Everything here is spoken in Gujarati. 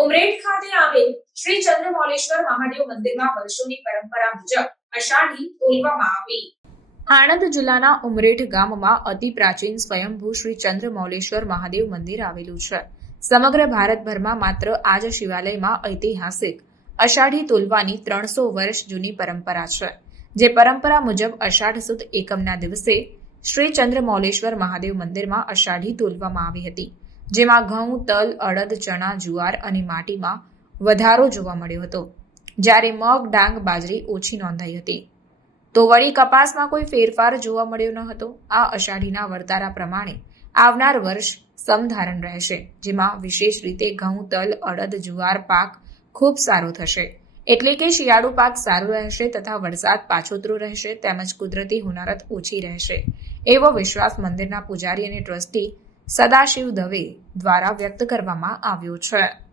ઉમરેઠ ખાતે આવેલ શ્રી ચંદ્રમૌલેશ્વર મહાદેવ મંદિરમાં વર્ષોની પરંપરા મુજબ અષાઢી તોલવામાં આવી. આણંદ જિલ્લાના ઉમરેઠ ગામમાં અતિ પ્રાચીન સ્વયંભૂ શ્રી ચંદ્રમૌલેશ્વર મહાદેવ મંદિર આવેલું છે. સમગ્ર ભારતભરમાં માત્ર આ જ શિવાલયમાં ઐતિહાસિક અષાઢી તોલવાની ત્રણસો વર્ષ જૂની પરંપરા છે. જે પરંપરા મુજબ અષાઢ સુદ એકમના દિવસે શ્રી ચંદ્રમૌલેશ્વર મહાદેવ મંદિરમાં અષાઢી તોલવામાં આવી હતી. જેમાં ઘઉં, તલ, અડદ, ચણા, જુવાર અને માટીમાં વધારો જોવા મળ્યો હતો. જ્યારે મગ, ડાંગ, બાજરી ઓછી નોંધાઈ હતી. તો વળી કપાસમાં કોઈ ફેરફાર જોવા મળ્યો ન હતો. આ અષાઢીના વર્તારા પ્રમાણે આવનાર વર્ષ સમધારણ રહેશે, જેમાં વિશેષ રીતે ઘઉં, તલ, અડદ, જુવાર પાક ખૂબ સારો થશે. એટલે કે શિયાળુ પાક સારો રહેશે તથા વરસાદ પાછોતરો રહેશે, તેમજ કુદરતી હોનારત ઓછી રહેશે. એવો વિશ્વાસ મંદિરના પૂજારી અને ટ્રસ્ટી સદાશિવ દવે દ્વારા વ્યક્ત કરવામાં આવ્યો છે.